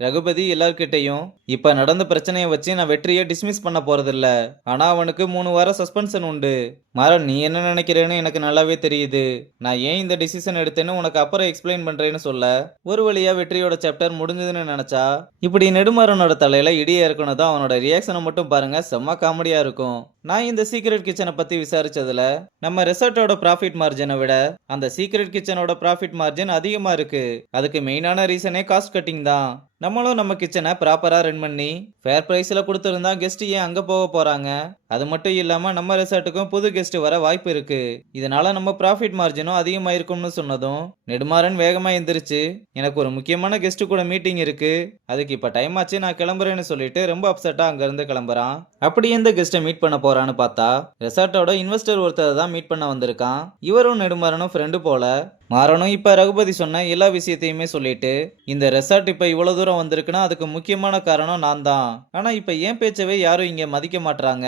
ரகுபதி எல்லார்கிட்டையும் இப்ப நடந்த பிரச்சனையை வச்சு நான் வெற்றியை டிஸ்மிஸ் பண்ண போறதில்ல. ஆனா அவனுக்கு 3 வாரம் சஸ்பென்ஷன் உண்டு. மாறன், நீ என்ன நினைக்கிறேன்னு எனக்கு நல்லாவே தெரியுது. நான் ஏன் இந்த டிசிஷன் எடுத்தேன்னு உனக்கு அப்புறம் எக்ஸ்பிளைன் பண்றேன்னு சொல்ல, ஒரு வழியா வெற்றியோட சாப்டர் முடிஞ்சதுன்னு நினைச்சா, இப்படி நெடுமாறனோட தலையில இடியே இருக்கணும் தான் அவனோட ரியாக்ஷனை மட்டும் பாருங்க, செம்ம காமெடியா இருக்கும். நான் இந்த சீக்ரெட் கிச்சனை பத்தி விசாரிச்சதுல நம்ம ரெசார்ட்டோட ப்ராஃபிட் மார்ஜினை விட அந்த சீக்ரெட் கிச்சனோட ப்ராஃபிட் மார்ஜின் அதிகமா இருக்கு. அதுக்கு மெயினான ரீசனே காஸ்ட் கட்டிங் தான். நம்மளும் நம்ம கிச்சனை ப்ராப்பரா ரன் பண்ணி ஃபேர் பிரைஸ்ல கொடுத்துருந்தா கெஸ்ட் ஏன் அங்க போக போறாங்க? அது மட்டும் இல்லாம நம்ம ரெசார்ட்டுக்கும் புது கெஸ்ட் வர வாய்ப்பு இருக்கு. இதனால நம்ம ப்ராஃபிட் மார்ஜினும் அதிகமா இருக்கும்னு சொன்னதும் நெடுமாறன் வேகமா எந்திரிச்சு, எனக்கு ஒரு முக்கியமான கெஸ்ட் கூட மீட்டிங் இருக்கு, அதுக்கு இப்ப டைம் ஆச்சு, நான் கிளம்புறேன்னு சொல்லிட்டு ரொம்ப அப்செட்டா அங்க இருந்து கிளம்புறான். அப்படி எந்த கெஸ்ட்டை மீட் பண்ண போறான்னு பார்த்தா ரெசார்ட்டோட இன்வெஸ்டர் ஒருத்தர் தான் மீட் பண்ண வந்திருக்கான். இவரும் நெடுமாறனும் ஃப்ரெண்டு போல. மாறனும் இப்ப ரகுபதி சொன்ன எல்லா விஷயத்தையுமே சொல்லிட்டு, இந்த ரெசார்ட் இப்ப இவ்வளவு தூரம் வந்திருக்குன்னா அதுக்கு முக்கியமான காரணம் நான் தான். ஆனா இப்ப என் பேச்சவே யாரும் இங்க மதிக்க மாட்டாங்க.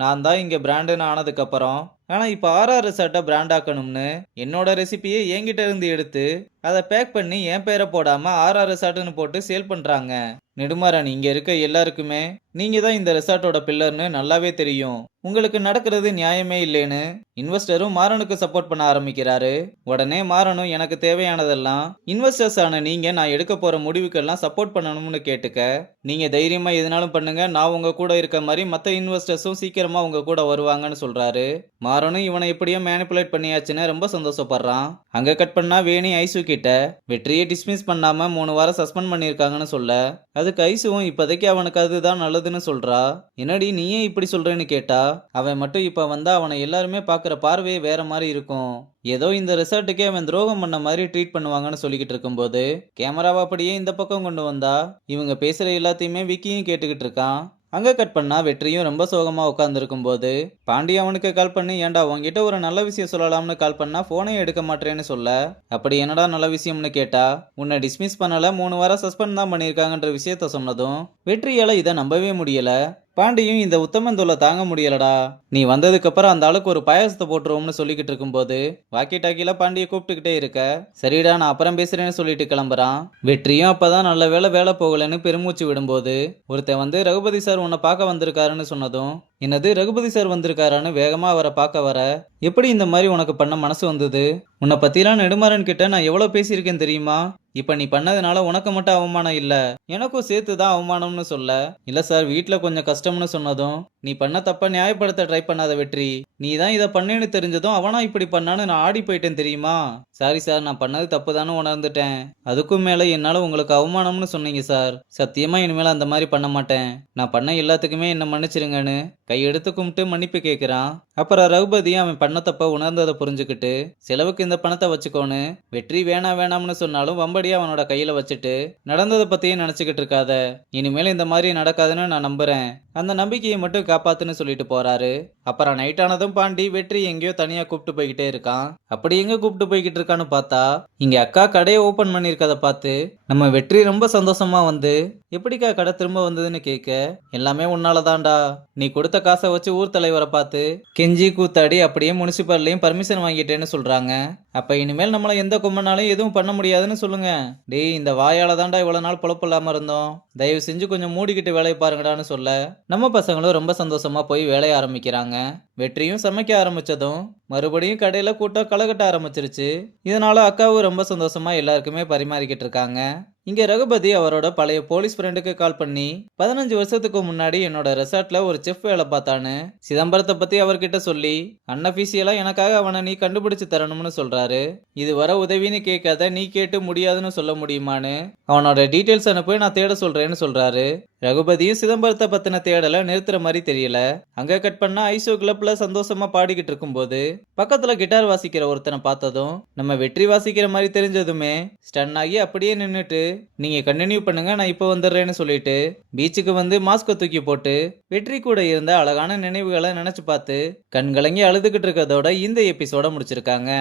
நான் தான் இங்க பிராண்டுன்னு ஆனதுக்கு அப்புறம், ஆனா இப்ப ஆர்ஆர் ரெசார்ட்டை பிராண்ட் ஆக்கணும்னு என்னோட ரெசிபியை என்கிட்ட இருந்து எடுத்து அதை பேக் பண்ணி என் பேரை போடாம ஆர்ஆர் ரெசார்ட்னு போட்டு சேல் பண்றாங்க. நெடுமாறன், இங்க இருக்க எல்லாருக்குமே நீங்க தான் இந்த ரெசார்ட்டோட பில்லர்னு நல்லாவே தெரியும். உங்களுக்கு நடக்கிறது நியாயமே இல்லைன்னு இன்வெஸ்டரும் மாறனுக்கு சப்போர்ட் பண்ண ஆரம்பிக்கிறாரு. உடனே மாறனும், எனக்கு தேவையானதெல்லாம் இன்வெஸ்டர்ஸ் ஆன நீங்க நான் எடுக்க போற முடிவுக்கெல்லாம் சப்போர்ட் பண்ணணும்னு கேட்டுக்க, நீங்க தைரியமா எதுனாலும் பண்ணுங்க, நான் உங்க கூட இருக்க மாதிரி மத்த இன்வெஸ்டர்ஸும் சீக்கிரமா உங்க கூட வருவாங்கன்னு சொல்றாரு. மாறனும் இவனை எப்படியோ மேனிபுலேட் பண்ணியாச்சுன்னு ரொம்ப சந்தோஷப்படுறான். அங்க கட் பண்ணா வேணி ஐசு கிட்ட வெற்றியை டிஸ்மிஸ் பண்ணாம 3 வாரம் சஸ்பெண்ட் பண்ணிருக்காங்கன்னு சொல்ல, அதுக்கு ஐசுவும் இப்போதைக்கு அவனுக்கு அதுதான் நல்லதுன்னு சொல்றா. என்னடி நீயே இப்படி சொல்றேன்னு கேட்டா, அவன் மட்டும் இப்ப வந்தா அவனை எல்லாருமே பாக்குற பார்வையே வேற மாதிரி இருக்கும், ஏதோ இந்த ரெசார்ட்டுக்கே அவன் துரோகம் பண்ண மாதிரி ட்ரீட் பண்ணுவாங்கன்னு சொல்லிக்கிட்டு இருக்கும்போது கேமராவை அப்படியே இந்த பக்கம் கொண்டு வந்தா இவங்க பேசுற எல்லாத்தையுமே விக்கியும் கேட்டுக்கிட்டு இருக்கான். அங்க கட் பண்ணா வெற்றியும் ரொம்ப சோகமா உட்காந்துருக்கும் போது பாண்டி அவனுக்கு கால் பண்ணி, ஏன்டா உன்கிட்ட ஒரு நல்ல விஷயம் சொல்லலாம்னு கால் பண்ணா போனே எடுக்க மாட்டேன்னு சொல்ல, அப்படி என்னடா நல்ல விஷயம்னு கேட்டா, உன்னை டிஸ்மிஸ் பண்ணல, 3 வாரம் சஸ்பெண்ட் தான் பண்ணியிருக்காங்கன்ற விஷயத்த சொன்னதும் வெற்றியால இதை நம்பவே முடியல. பாண்டியும் இந்த உத்தமந்தோலை தாங்க முடியலடா, நீ வந்ததுக்கு அப்புறம் அந்த ஆளுக்கு ஒரு பாயாசத்தை போட்டுருவோம்னு சொல்லிக்கிட்டு இருக்கும்போது வாக்கி டாக்கில பாண்டியை கூப்பிட்டுக்கிட்டே இருக்க, சரிடா நான் அப்புறம் பேசுறேன்னு சொல்லிட்டு கிளம்புறான். வெற்றியும் அப்பதான் நல்ல வேலை போகலன்னு பெருமூச்சு விடும்போது ஒருத்தன் வந்து ரகுபதி சார் உன்னை பார்க்க வந்திருக்காருன்னு சொன்னதும், என்னது ரகுபதி சார் வந்திருக்காரான்னு வேகமா அவரை பார்க்க வர, எப்படி இந்த மாதிரி உனக்கு பண்ண மனசு வந்தது? உன்னை பத்திலாம் நெடுமாறன் கிட்ட நான் எவ்வளவு பேசியிருக்கேன் தெரியுமா? இப்ப நீ பண்ணதுனால உனக்கு மட்டும் அவமானம் இல்ல, எனக்கும் சேர்த்துதான் அவமானம்னு சொல்ல, இல்ல சார் வீட்டுல கொஞ்சம் கஷ்டம்னு சொன்னதும், நீ பண்ண தப்ப நியாயப்படுத்த ட்ரை பண்ணாத வெற்றி, நீ தான் இதை பண்ணேன்னு தெரிஞ்சதும் அவனா இப்படி பண்ணான்னு நான் ஆடி போயிட்டேன் தெரியுமா? சாரி சார், நான் பண்ணது தப்பு தானே உணர்ந்துட்டேன். அதுக்கும் மேல என்னால உங்களுக்கு அவமானம்னு சொன்னீங்க சார், சத்தியமா இனிமேல அந்த மாதிரி பண்ண மாட்டேன், நான் பண்ண எல்லாத்துக்குமே என்ன மன்னிச்சிருங்கன்னு கையெடுத்து கும்பிட்டு மன்னிப்பு கேட்கிறான். அப்புறம் ரகுபதியும் அவன் பண்ண தப்ப உணர்ந்ததை புரிஞ்சுக்கிட்டு, செலவுக்கு இந்த பணத்தை வச்சுக்கோன்னு வெற்றி வேணாம்னு சொன்னாலும் வம்படியா அவனோட கையில வச்சுட்டு, நடந்ததை பத்தியும் நினைச்சுக்கிட்டு இருக்காத, இனிமேல் இந்த மாதிரி நடக்காதுன்னு நான் நம்புறேன், அந்த நம்பிக்கையை மட்டும் காப்பாத்துன்னு சொல்லிட்டு போறாரு. அப்புறம் நைட் ஆனதும் பாண்டி வெற்றி எங்கேயோ தனியா கூப்பிட்டு போய்கிட்டே இருக்கான். அப்படி எங்க கூப்பிட்டு போய்கிட்டு இருக்கான்னு பார்த்தா, இங்க அக்கா கடையை ஓபன் பண்ணிருக்கத பார்த்து நம்ம வெற்றி ரொம்ப சந்தோஷமா வந்து, எப்படிக்கா கடை திரும்ப வந்ததுன்னு கேட்க, எல்லாமே உன்னாலதான்டா, நீ கொடுத்த காசை வச்சு ஊர் தலைவரை பார்த்து கெஞ்சி கூத்தாடி அப்படியே முனிசிபால்லையும் பர்மிஷன் வாங்கிட்டேன்னு சொல்றாங்க. அப்ப இனிமேல் நம்மள எந்த கொம்பனாலையும் எதுவும் பண்ண முடியாதுன்னு சொல்லுங்க. டேய், இந்த வாயால தாண்டா இவ்வளவு நாள் பொழப்பு இல்லாம இருந்தோம், தயவு செஞ்சு கொஞ்சம் மூடிக்கிட்டு வேலையை பாருங்கடான்னு சொல்ல, நம்ம பசங்களும் ரொம்ப சந்தோஷமா போய் வேலைய ஆரம்பிக்கிறாங்க. வெற்றியும் சமைக்க ஆரம்பிச்சதும் மறுபடியும் கடையில கூட்டம் களைகட்ட ஆரம்பிச்சிருச்சு. இதனால அக்காவும் ரொம்ப சந்தோஷமா எல்லாருக்குமே பரிமாறிக்கிட்டு இருக்காங்க. இங்க ரகுபதி அவரோட பழைய போலீஸ் ஃப்ரெண்டுக்கு கால் பண்ணி, 15 வருஷத்துக்கு முன்னாடி என்னோட ரெசார்ட்ல ஒரு செஃப் வேலை பார்த்தான்னு சிதம்பரத்தை பத்தி அவர்கிட்ட சொல்லி, அன்அபிஷியலா எனக்காக அவனை நீ கண்டுபிடிச்சு தரணும்னு சொல்றாரு. இது வர உதவின்னு கேட்காத, நீ கேட்டு முடியாதுன்னு சொல்ல முடியுமான்னு அவனோட டீட்டெயில்ஸ் அனுப்பி நான் தேட சொல்றேன்னு சொல்றாரு. ரகுபதியும் சிதம்பரத்தை பத்தின தேடலை நிறுத்துற மாதிரி தெரியல. அங்க கட் பண்ணா ஐசோ கிளப்ல சந்தோஷமா பாடிக்கிட்டு இருக்கும்போது பக்கத்துல கிட்டார் வாசிக்கிற ஒருத்தனை பார்த்ததும் நம்ம வெற்றி வாசிக்கிற மாதிரி தெரிஞ்சதுமே ஸ்டன் ஆகி அப்படியே நின்னுட்டு, நீங்க கண்டினியூ பண்ணுங்க, நான் இப்போ வந்துடுறேன்னு சொல்லிட்டு பீச்சுக்கு வந்து மாஸ்கை தூக்கி போட்டு வெற்றி கூட இருந்த அழகான நினைவுகளை நினைச்சு பார்த்து கண்கலங்கி அழுதுகிட்டு இருக்கதோட இந்த எபிசோட முடிச்சிருக்காங்க.